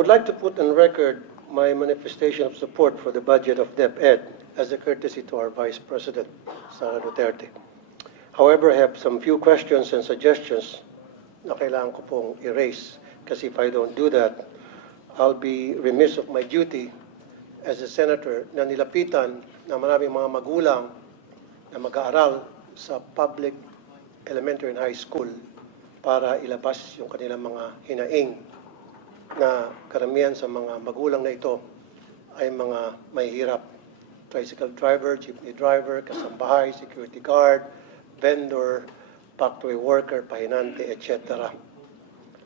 would like to put on record my manifestation of support for the budget of DepEd as a courtesy to our Vice President, Sara Duterte. However, I have some few questions and suggestions na kailangan ko pong erase kasi if I don't do that, I'll be remiss of my duty as a senator na nilapitan na maraming mga magulang na mag-aaral sa public elementary and high school para ilabas yung kanilang mga hinaing na karamihan sa mga magulang na ito ay mga mahihirap. Tricycle driver, jeepney driver, kasambahay, security guard, vendor, factory worker, pahinante, etc.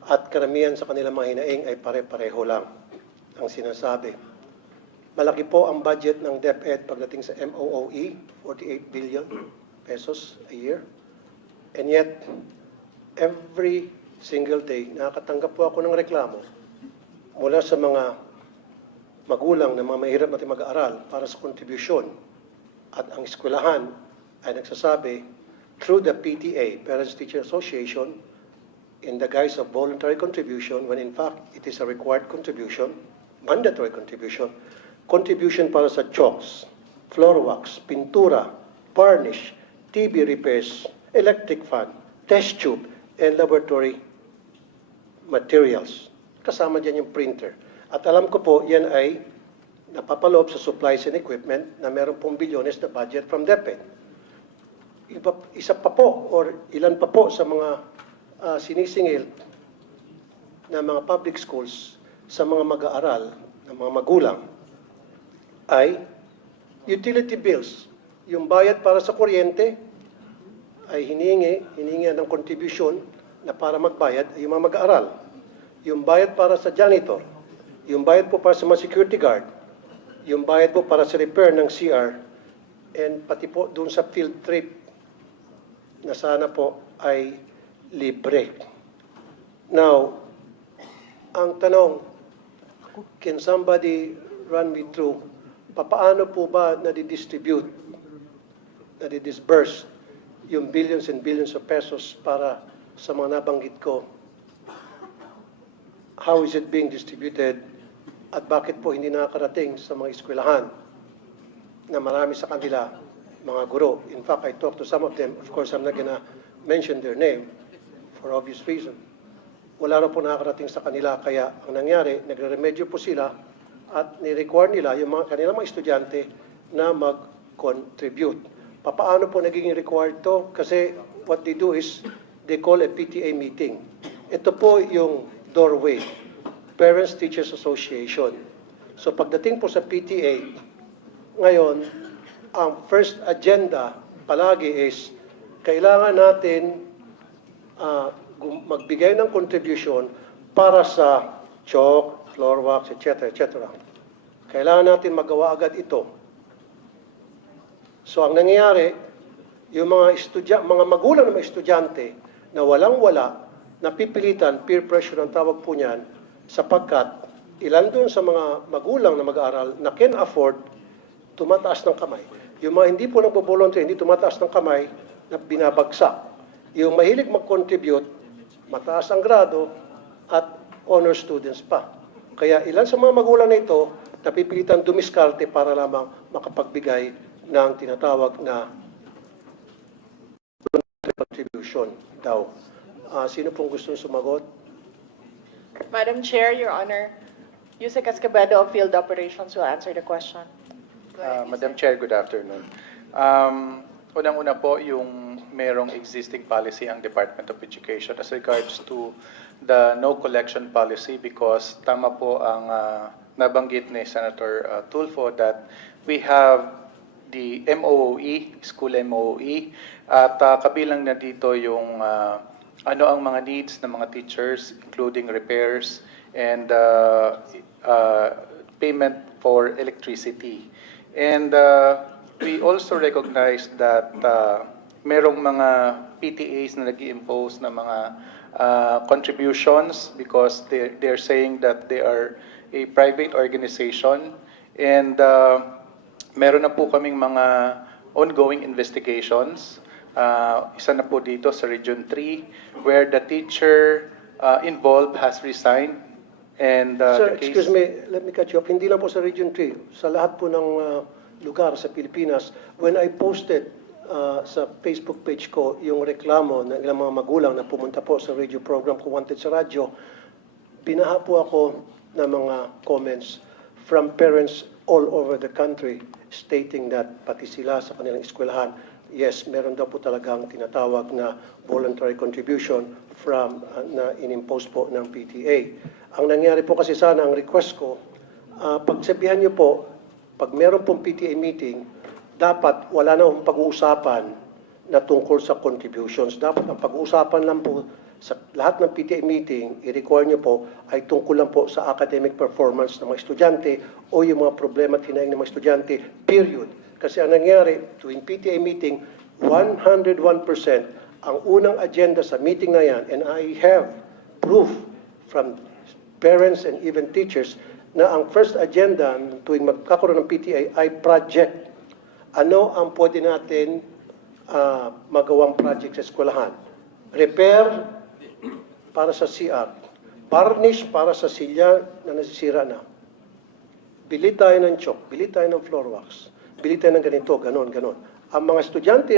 At karamihan sa kanilang mga hinaing ay pare-pareho lang ang sinasabi. Malaki po ang budget ng DepEd pagdating sa MOOE, 48 billion pesos a year. And yet, every single day, nakakatanggap po ako ng reklamo mula sa mga magulang na mga mahirap natin mag-aaral para sa kontribusyon. At ang eskwelahan ay nagsasabi through the PTA, Parents Teacher Association, in the guise of voluntary contribution, when in fact it is a required contribution, mandatory contribution, contribution para sa chalks, floor wax, pintura, varnish, TV repairs, electric fan, test tube, and laboratory materials. Kasama dyan yung printer. At alam ko po, yan ay napapaloob sa supplies and equipment na meron pong bilyones na budget from DepEd. Isa pa po, or ilan pa po sa mga sinisingil na mga public schools sa mga mag-aaral, na mga magulang, ay utility bills. Yung bayad para sa kuryente ay hiningi ng contribution na para magbayad ay yung mga mag-aaral. Yung bayad para sa janitor, yung bayad po para sa mga security guard, yung bayad po para sa repair ng CR, and pati po dun sa field trip na sana po ay libre. Now, ang tanong, can somebody run me through, papaano po ba nadi-distribute, nadi-disburse yung billions and billions of pesos para sa mga nabanggit ko? How is it being distributed at bakit po hindi nakakarating sa mga eskwelahan na marami sa kanila mga guro? In fact, I talked to some of them. Of course, I'm not gonna mention their name for obvious reason. Wala na po nakakarating sa kanila, kaya ang nangyari, nagre-remedyo po sila at ni-require nila yung kanilang mga estudyante na mag-contribute. Paano po naging required to? Kasi what they do is they call a PTA meeting. Ito po yung doorway, Parents Teachers Association. So pagdating po sa PTA, ngayon, ang first agenda palagi is kailangan natin magbigay ng contribution para sa chalk, floor wax, etc. etc. Kailangan natin magawa agad ito. So ang nangyayari, yung mga magulang ng mga estudyante na walang-wala, napipilitan, peer pressure ang tawag po niyan, sapagkat ilan doon sa mga magulang na mag-aaral na can afford, tumataas ng kamay. Yung mga hindi po nagbo-volunteer, hindi tumataas ng kamay, na binabagsak. Yung mahilig mag-contribute, mataas ang grado at honor students pa. Kaya ilan sa mga magulang na ito, napipilitan dumiskarte para lamang makapagbigay ng tinatawag na contribution daw. Sino pong gusto sumagot? Madam Chair, Your Honor, Yusek Escobedo of Field Operations will answer the question. Madam Chair, good afternoon. Unang-una po, yung merong existing policy ang Department of Education as regards to the no collection policy, because tama po ang nabanggit ni Senator Tulfo that we have the MOOE, school MOOE, at kabilang na dito yung ano ang mga needs ng mga teachers, including repairs and payment for electricity. And we also recognize that merong mga PTAs na nag-i-impose na mga contributions because they're saying that they are a private organization, and meron na po kaming mga ongoing investigations. Isa na po dito sa Region 3 where the teacher involved has resigned And Sir, the case, excuse me, let me cut you off. Hindi lang po sa Region 3, sa lahat po ng lugar sa Pilipinas, when I posted sa Facebook page ko yung reklamo ng ilang mga magulang na pumunta po sa radio program ko Wanted sa radyo, binaha po ako ng mga comments from parents all over the country stating that pati sila sa kanilang eskwelahan, yes, meron daw po talagang tinatawag na voluntary contribution from na inimpose po ng PTA. Ang nangyari po kasi sana, ang request ko, pagsabihan niyo po, pag meron pong PTA meeting, dapat wala na akong pag-uusapan na tungkol sa contributions. Dapat ang pag-uusapan lang po sa lahat ng PTA meeting, i-require niyo po, ay tungkol lang po sa academic performance ng mga estudyante o yung mga problema at hinaing ng mga estudyante, period. Kasi ang nangyari, tuwing PTA meeting, 101% ang unang agenda sa meeting na yan, and I have proof from parents and even teachers na ang first agenda tuwing magkakaroon ng PTA ay project. Ano ang pwede natin magawang project sa eskwelahan? Repair para sa CR. Varnish para sa silya na nasisira na. Bili tayo ng chalk, bili tayo ng floor wax, bili tayo ng ganito, ganon, ganon. Ang mga estudyante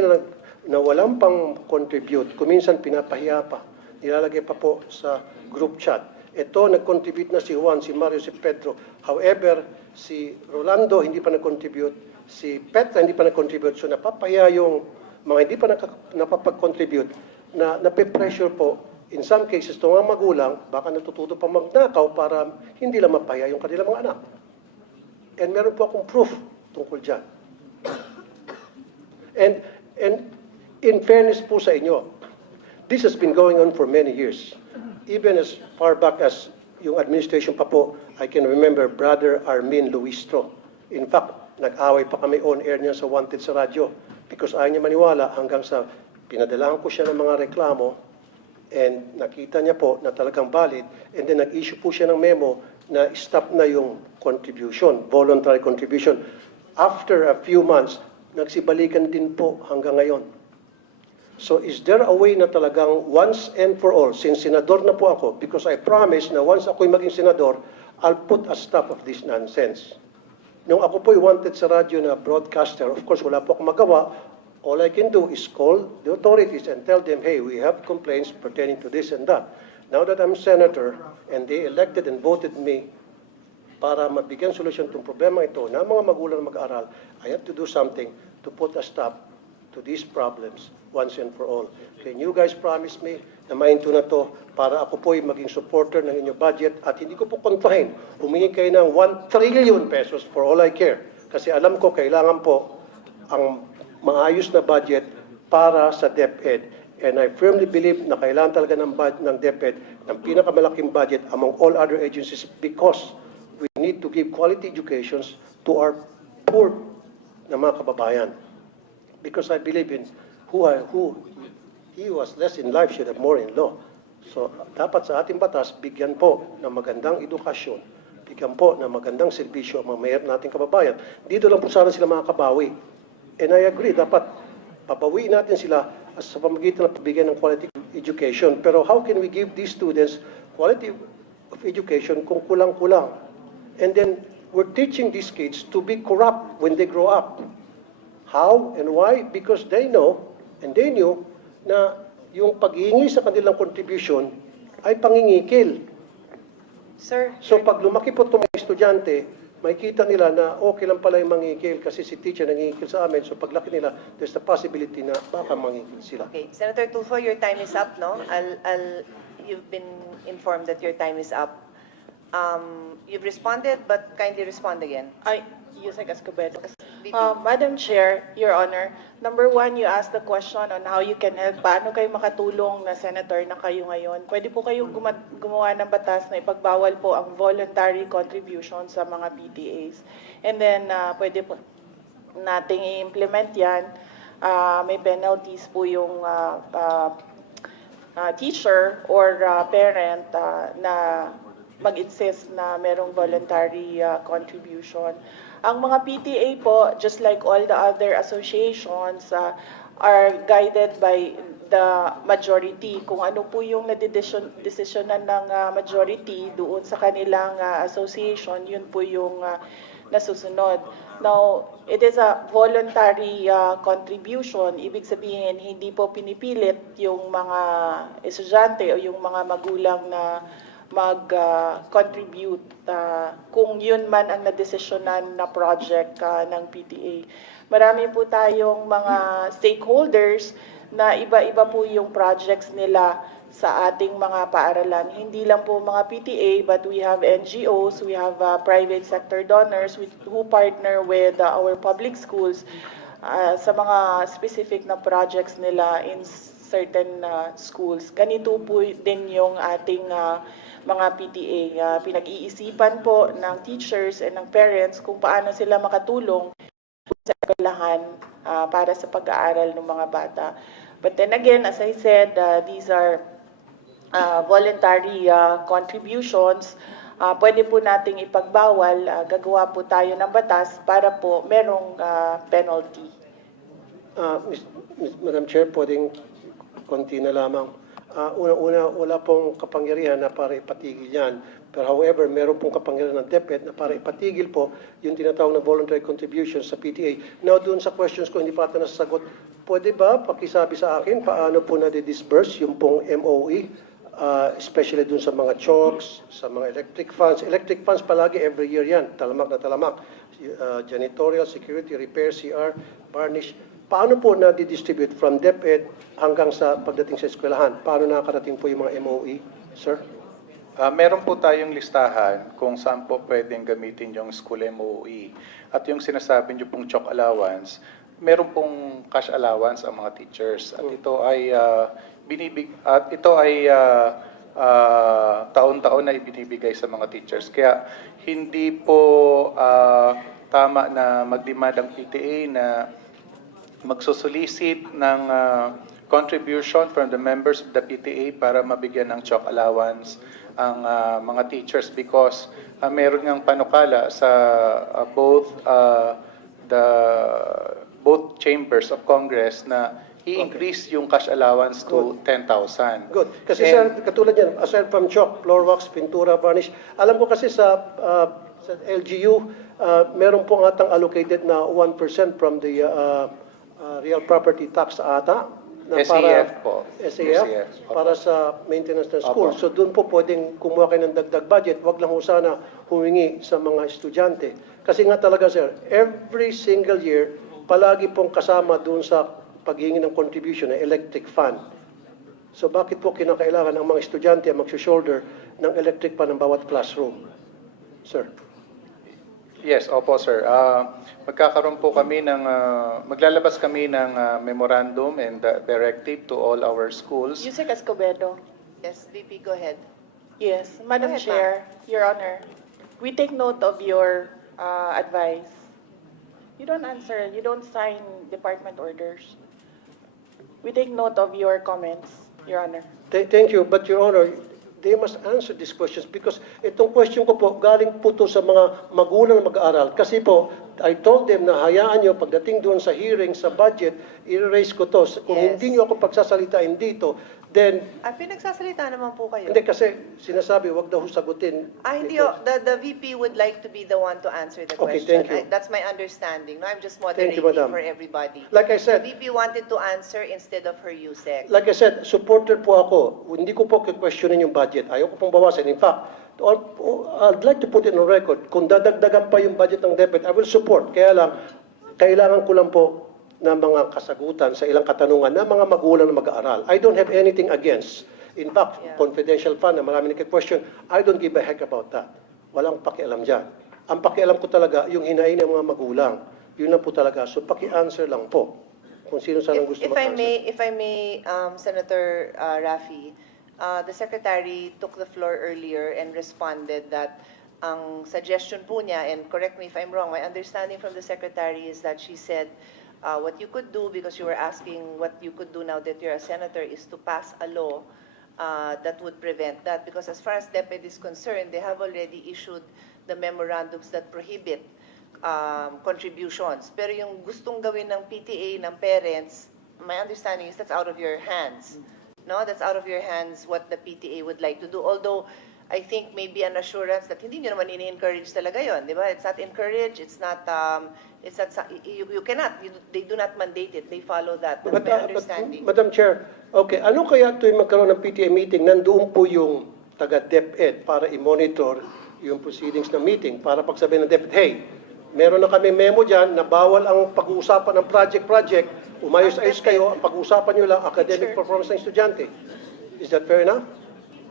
na walang pang contribute, kuminsan pinapahiya pa, nilalagay pa po sa group chat. Ito, nag-contribute na si Juan, si Mario, si Pedro. However, si Rolando hindi pa nag-contribute, si Petra hindi pa nag-contribute. So napapaya yung mga hindi pa napapag-contribute na nape-pressure po. In some cases, itong mga magulang, baka natututo pa magnakaw para hindi lang mapaya yung kanilang mga anak. And meron po akong proof tungkol dyan. And in fairness po sa inyo, this has been going on for many years. Even as far back as yung administration pa po, I can remember Brother Armin Luistro. In fact, nag-away pa kami on air niya sa Wanted sa radyo because ayaw niya maniwala hanggang sa pinadalahan ko siya ng mga reklamo and nakita niya po na talagang valid and then nag-issue po siya ng memo na stop na yung contribution, voluntary contribution. After a few months, nagsibalikan din po hanggang ngayon. So is there a way na talagang once and for all, since senador na po ako, because I promise na once ako'y maging senador, I'll put a stop of this nonsense. Nung ako po'y wanted sa radyo na broadcaster, of course, wala po akong magawa. All I can do is call the authorities and tell them, hey, we have complaints pertaining to this and that. Now that I'm senator and they elected and voted me para mabigyan solusyon itong problema ito na mga magulang na mag-aaral, I have to do something to put a stop to these problems once and for all. Can you guys promise me na mainto na to para ako po'y maging supporter ng inyong budget at hindi ko po kontrahin. Humingi kayo ng 1 trillion pesos for all I care. Kasi alam ko kailangan po ang maayos na budget para sa DepEd. And I firmly believe na kailangan talaga ng DepEd ng pinakamalaking budget among all other agencies because we need to give quality educations to our poor na mga kababayan. Because I believe in who he was less in life should have more in law. So dapat sa ating batas, bigyan po ng magandang edukasyon, bigyan po ng magandang serbisyo ang mga mahirap nating kababayan. Dito lang po sana sila makakabawi. And I agree, dapat pabawiin natin sila sa pamamagitan ng pagbigay ng quality education. Pero how can we give these students quality of education kung kulang-kulang? And then we're teaching these kids to be corrupt when they grow up. How and why? Because they know and they knew na yung paghihingi sa kanilang contribution ay pangingikil. Sir, So pag lumaki po itong mga estudyante, makikita nila na okay lang pala yung mangingikil kasi si teacher nangingikil sa amin. So paglaki nila, there's the possibility na baka mangingikil sila. Okay, Senator Tulfo, your time is up, no? You've been informed that your time is up. You've responded, but kindly respond again. Yusek Escobedo. VP. Madam Chair, Your Honor, number one, you asked the question on how you can help. Paano kayo makatulong na senator na kayo ngayon? Pwede po kayong gumawa ng batas na ipagbawal po ang voluntary contribution sa mga PTAs. And then, pwede po nating i-implement yan. May penalties po yung teacher or parent na mag-insist na merong voluntary contribution. Ang mga PTA po, just like all the other associations, are guided by the majority. Kung ano po yung nadedesisyonan ng majority doon sa kanilang association, yun po yung nasusunod. Now, it is a voluntary contribution. Ibig sabihin, hindi po pinipilit yung mga estudyante o yung mga magulang na mag-contribute kung yun man ang nadesisyonan na project ng PTA. Marami po tayong mga stakeholders na iba-iba po yung projects nila sa ating mga paaralan. Hindi lang po mga PTA, but we have NGOs, we have private sector donors who partner with our public schools sa mga specific na projects nila in certain schools. Ganito po din yung ating mga PTA. Pinag-iisipan po ng teachers and ng parents kung paano sila makatulong sa eskwelahan para sa pag-aaral ng mga bata. But then again, as I said, these are voluntary contributions. Pwede po nating ipagbawal, gagawa po tayo ng batas para po merong penalty. Madam Chair, pwedeng konti na lamang. Una-una, wala pong kapangyarihan na para ipatigil yan. Pero however, meron pong kapangyarihan ng DepEd na para ipatigil po yung tinatawag na voluntary contributions sa PTA. Now, doon sa questions ko, hindi pa ito nasasagot. Pwede ba pakisabi sa akin paano po na-disburse yung pong MOE? Especially dun sa mga chalks, sa mga electric funds. Electric funds palagi every year yan, talamak na talamak. Janitorial, security, repair, CR, varnish. Paano po na-distribute from DepEd hanggang sa pagdating sa eskwelahan? Paano nakakarating po yung mga MOE, sir? Meron po tayong listahan kung saan po pwedeng gamitin yung school MOE. At yung sinasabi niyo pong chalk allowance, meron pong cash allowance ang mga teachers. At ito ay taon-taon na ibinibigay sa mga teachers. Kaya hindi po tama na mag-demand ang PTA na magsusolicit ng contribution from the members of the PTA para mabigyan ng chalk allowance ang mga teachers because meron ngang panukala sa both chambers of Congress na i-increase yung cash allowance to 10,000. Good. Kasi sir, katulad yan, aside from chalk, floor wax, pintura, varnish, alam ko kasi sa LGU, meron pong atang allocated na 1% from the real property tax ata. Na SAF po. SAF, para sa maintenance ng school. So doon po pwedeng kumuha kayo ng dagdag budget. Wag lang ho sana humingi sa mga estudyante. Kasi nga talaga sir, every single year, palagi pong kasama doon sa paghingi ng contribution ng electric fund. So bakit po kinakailangan ang mga estudyante mag-shoulder ng electric fund ng bawat classroom? Sir. Yes, opo sir. Magkakaroon po kami ng, maglalabas kami ng memorandum and directive to all our schools. Yusek Escobedo. Yes, VP, go ahead. Yes, Madam Go ahead, Chair, Your Honor, we take note of your advice. You don't answer, you don't sign department orders. We take note of your comments, Your Honor. Thank you, but Your Honor, they must answer these questions because itong question ko po, galing po to sa mga magulang na mag-aaral. Kasi po, I told them na hayaan nyo, pagdating doon sa hearing, sa budget, i-raise ko to. Kung Yes. hindi nyo ako pagsasalitain dito, then, Pinagsasalita naman po kayo. hindi kasi sinasabi, wag daw sagutin. Hindi, the VP would like to be the one to answer the Okay, question. thank you. That's my understanding. No, I'm just Thank you, moderating Madam. for everybody. Like I The said, VP wanted to answer instead of her USEC. Like I said, supporter po ako. Hindi ko po questionin yung budget. Ayaw ko pong bawasan. In fact, I'd like to put it on record. Kung dadagdagan pa yung budget ng DepEd, I will support. Kaya lang, kailangan ko lang po ng mga kasagutan sa ilang katanungan ng mga magulang na mag-aaral. I don't have anything against. In fact, Yeah. confidential fund na marami nagka-question, I don't give a heck about that. Walang pakialam dyan. Ang pakialam ko talaga, yung hinain ng mga magulang. Yun na po talaga. So, paki-answer lang po. Kung sino sanang gusto If I mag-answer. if I may, Senator Raffy, the Secretary took the floor earlier and responded that ang suggestion po niya, and correct me if I'm wrong, my understanding from the Secretary is that she said what you could do, because you were asking what you could do now that you're a senator, is to pass a law that would prevent that. Because as far as DepEd is concerned, they have already issued the memorandums that prohibit contributions. Pero yung gustong gawin ng PTA, ng parents, my understanding is that's out of your hands. No, that's out of your hands what the PTA would like to do. Although, I think maybe an assurance that hindi nyo naman ini-encourage talaga yon, di ba? It's not encouraged, it's not, you cannot, they do not mandate it, they follow that. That's my understanding. Madam Chair, okay, ano kaya tuwing magkaroon ng PTA meeting, nandoon po yung taga DepEd para i-monitor yung proceedings ng meeting, para pagsabihin ng DepEd, hey, meron na kami memo dyan na bawal ang pag-uusapan ng project, umayos-ayos kayo, ang pag-uusapan nyo lang academic performance ng estudyante. Is that fair enough?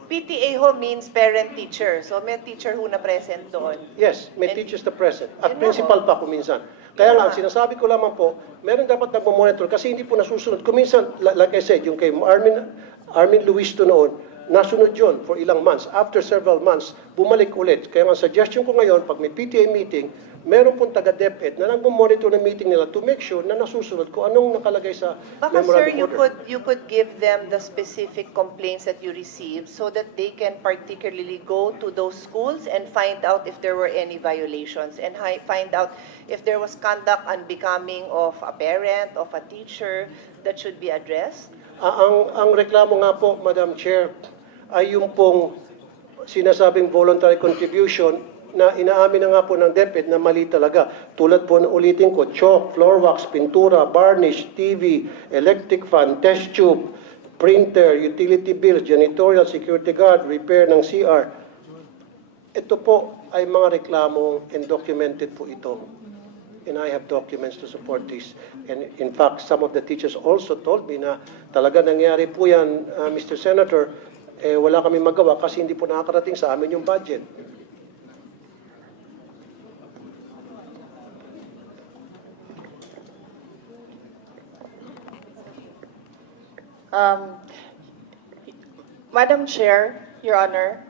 PTA ho means parent-teacher. So may teacher ho na present doon. Yes, may teachers na present. At Yun principal na, pa kuminsan. Kaya nga, Yun na. sinasabi ko lamang po, meron dapat nagmamonitor kasi hindi po nasusunod. Kuminsan, like I said, yung kay Armin Luisto noon, nasunod yun for ilang months. After several months, bumalik ulit. Kaya ang suggestion ko ngayon, pag may PTA meeting, meron pong taga-DepEd na nagmamonitor ng meeting nila to make sure na nasusunod kung anong nakalagay sa Baka sir, memorandum order. you could give them the specific complaints that you received so that they can particularly go to those schools and find out if there were any violations and find out if there was conduct unbecoming of a parent, of a teacher that should be addressed. Ang reklamo nga po, Madam Chair, ay yung pong sinasabing voluntary contribution na inaamin na nga po ng DepEd na mali talaga. Tulad po na ulitin ko, chalk, floor wax, pintura, varnish, TV, electric fan, test tube, printer, utility bills, janitorial, security guard, repair ng CR. Ito po ay mga reklamo and documented po ito. And I have documents to support this. And in fact, some of the teachers also told me na talaga nangyari po yan, Mr. Senator, wala kami magawa kasi hindi po nakakarating sa amin yung budget. Madam Chair, Your Honor,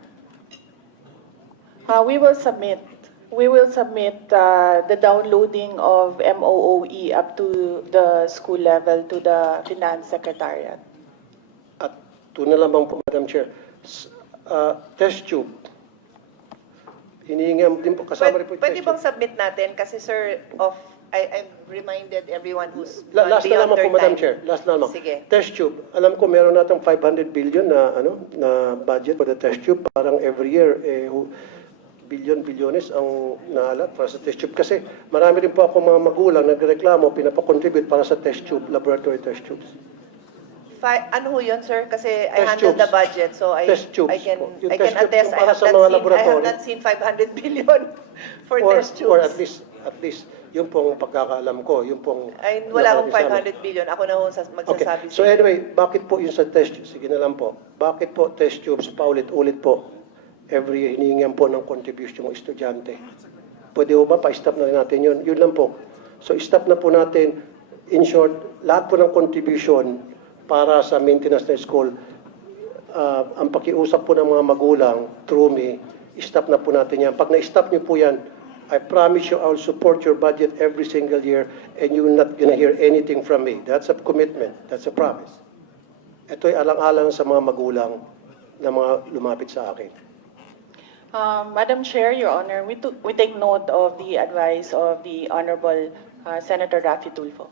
we will submit the downloading of MOOE up to the school level to the Finance Secretariat. At ito na lamang po, Madam Chair, test tube. Hinihingi din po, kasama rin po yung Pwede test bang tube. submit natin? Kasi sir, I've reminded everyone who's Last na beyond lamang their po, Madam time. Chair. Last na lamang. Sige. Test tube. Alam ko meron natang 500 billion na budget for the test tube. Parang every year, bilyones ang naalat para sa test tube. Kasi marami rin po ako mga magulang nagreklamo, pinapakontribute para sa test tube, laboratory test tubes. Ano ho yun, sir? Kasi I Test handle the tubes. budget, so I Test tubes can po. Yung I can test tube attest yung I para have sa mga not seen laboratory. seen 500 billion for test tubes. Or at least, yung pong pagkakaalam ko, yung pong... Ay, wala akong nasabi sa amin. 500 billion. Ako na ho magsasabi Okay. So sa inyo. anyway, bakit po yung sa test tubes? Sige na lang po. Bakit po test tubes paulit-ulit po? Every year, hinihingan po ng contribution ng estudyante. Pwede po ba pa-stop na rin natin yun? Yun lang po. So stop na po natin. In short, lahat po ng contribution para sa maintenance ng school, ang pakiusap po ng mga magulang through me, stop na po natin yan. Pag na-stop niyo po yan, I promise you I will support your budget every single year and you will not gonna hear anything from me. That's a commitment. That's a promise. Ito'y alang-alang sa mga magulang na mga lumapit sa akin. Madam Chair, Your Honor, we take note of the advice of the Honorable Senator Raffy Tulfo.